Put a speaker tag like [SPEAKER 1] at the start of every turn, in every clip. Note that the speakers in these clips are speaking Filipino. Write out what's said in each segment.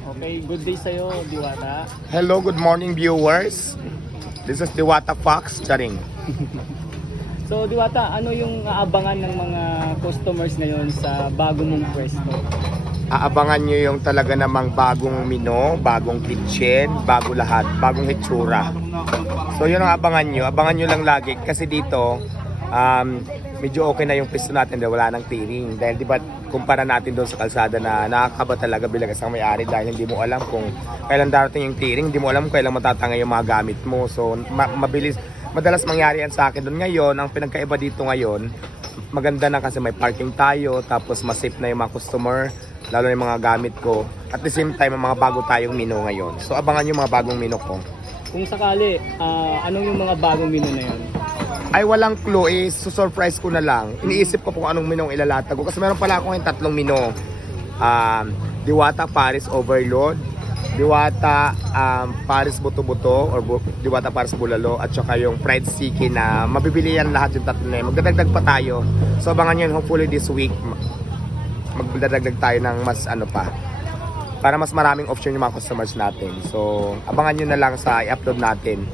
[SPEAKER 1] Okay, good day sa'yo, Diwata.
[SPEAKER 2] Hello, good morning viewers. This is Diwata Fox, charing.
[SPEAKER 1] So, Diwata, ano yung aabangan ng mga customers ngayon sa bago mong pwesto?
[SPEAKER 2] Aabangan nyo yung talaga namang bagong menu, bagong kitchen, bago lahat, bagong hitsura. So yun ang abangan nyo. Abangan nyo lang lagi kasi dito medyo okay na yung pwesto natin dahil wala nang tiring. Dahil di ba kumpara natin doon sa kalsada na nakakaba talaga bilang isang may-ari dahil hindi mo alam kung kailan darating yung tiring, hindi mo alam kung kailan matatangay yung mga gamit mo. So madalas mangyari yan sa akin doon ngayon. Ang pinagkaiba dito ngayon, maganda na kasi may parking tayo, tapos mas safe na yung mga customer, lalo na yung mga gamit ko. At the same time, mga bago tayong menu ngayon. So abangan yung mga bagong menu ko.
[SPEAKER 1] Kung sakali, anong yung mga bagong menu na yun?
[SPEAKER 2] Ay walang clue, surprise ko na lang. Iniisip ko kung anong menu ang ilalatag ko. Kasi meron pala akong yung tatlong menu. Diwata Paris Overload, Diwata Paris Buto-Buto or Diwata Paris Bulalo, at saka yung fried siki na mabibili yan lahat yung tatlo na yun. Magdadagdag pa tayo. So abangan yun, hopefully this week magdadagdag tayo ng mas ano pa, para mas maraming option yung mga customers natin. So abangan nyo na lang sa i-upload natin.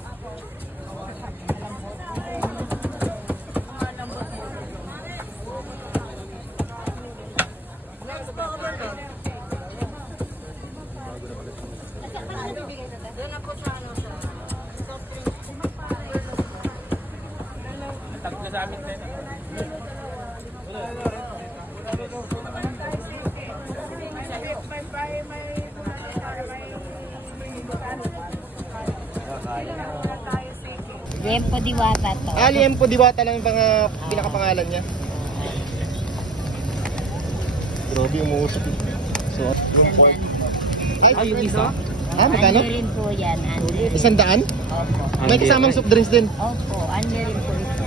[SPEAKER 3] Liempo Diwata to.
[SPEAKER 4] Liempo Diwata lang yung pinakapangalan niya. Grabe, umuusap. So, yung pork.
[SPEAKER 1] Ay, yung isa?
[SPEAKER 4] Magkano?
[SPEAKER 3] Ano rin po yan, ano?
[SPEAKER 4] 100?
[SPEAKER 1] Ano
[SPEAKER 4] May kasamang soft drinks din.
[SPEAKER 3] Opo, ano rin po ito.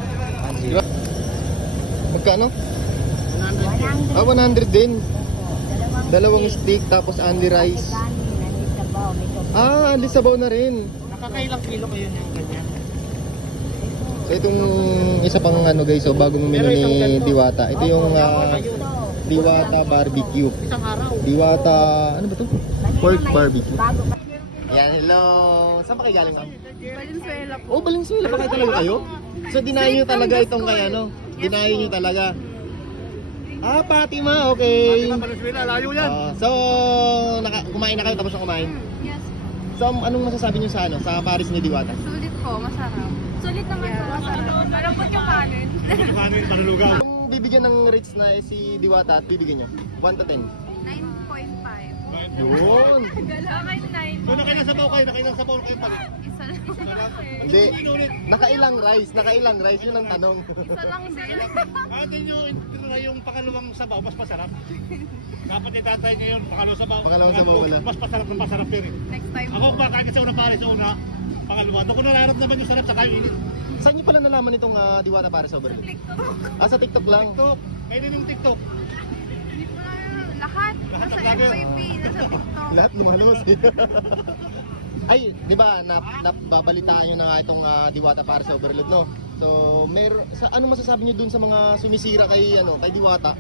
[SPEAKER 4] Magkano?
[SPEAKER 3] 100.
[SPEAKER 4] 100 din.
[SPEAKER 3] Opo,
[SPEAKER 4] Dalawang stick, tapos only rice.
[SPEAKER 3] kanin, ano sabaw, may soft.
[SPEAKER 4] Only sabaw na rin.
[SPEAKER 1] Nakakailang kilo kayo ng ganyan?
[SPEAKER 4] So, itong isa pang ano guys, so bagong menu ni Diwata. Ito yung Diwata Barbecue.
[SPEAKER 1] Isang araw.
[SPEAKER 4] Diwata, ano ba to? Pork barbecue.
[SPEAKER 3] Bago pa.
[SPEAKER 4] Yan, hello. Saan pa kayo galing, ma'am?
[SPEAKER 5] Valenzuela po.
[SPEAKER 4] Oh, Valenzuela pa kayo talaga kayo? So, dinayin nyo talaga itong kay ano? Dinayin nyo talaga. Fatima, okay.
[SPEAKER 1] Valenzuela, layo yan.
[SPEAKER 4] So, kumain na kayo tapos na kumain?
[SPEAKER 5] Yes.
[SPEAKER 4] So, anong masasabi nyo sa ano? Sa Paris ni Diwata?
[SPEAKER 5] Sulit po, masarap. Sulit naman po, masarap. Malambot yung kanin.
[SPEAKER 4] Kung bibigyan ng rates na si Diwata at bibigyan nyo? 1 to 10?
[SPEAKER 5] 9.5.
[SPEAKER 4] Yun!
[SPEAKER 5] Gala kay 9.
[SPEAKER 6] Kung nakailang sabaw kayo palit.
[SPEAKER 5] Isa lang.
[SPEAKER 4] Hindi. Nakailang rice, yun ang tanong.
[SPEAKER 5] Isa lang din.
[SPEAKER 6] Atin yung pangalawang sabaw, mas masarap. Dapat itatry niyo yun, pangalawang sabaw.
[SPEAKER 4] Pangalawang sabaw wala.
[SPEAKER 6] Mas masarap yun eh.
[SPEAKER 5] Next time
[SPEAKER 6] Ako
[SPEAKER 5] po.
[SPEAKER 6] ba, kahit sa una pare, sa una, pangalawa. Doon ko nalarap naman yung sarap sa kayo init.
[SPEAKER 4] Saan nyo pala nalaman itong Diwata Paris Overload?
[SPEAKER 5] TikTok.
[SPEAKER 4] Sa TikTok lang.
[SPEAKER 6] TikTok, kayo din yung TikTok.
[SPEAKER 5] Lahat. Nasa FYP, nasa TikTok.
[SPEAKER 4] Lahat lumalabas eh. Ay, di ba, nababalitaan nyo na nga itong Diwata Paris Overload, no? So, ano masasabi nyo dun sa mga sumisira kay Diwata?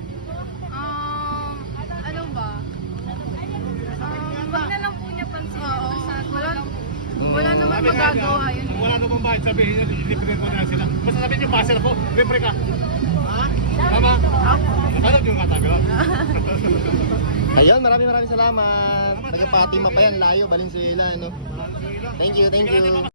[SPEAKER 5] Ano ba? Wag na lang po niya pansin. Wala naman magagawa yun.
[SPEAKER 6] Kung wala namang bahit, sabihin niya, ilipitin mo na sila. Basta sabihin niyo, pasel ako, libre ka. Ha? Tama? Alam niyo nga tayo.
[SPEAKER 4] Ayun, maraming salamat. Taga Fatima pa yan, layo, Valenzuela, no? Thank you.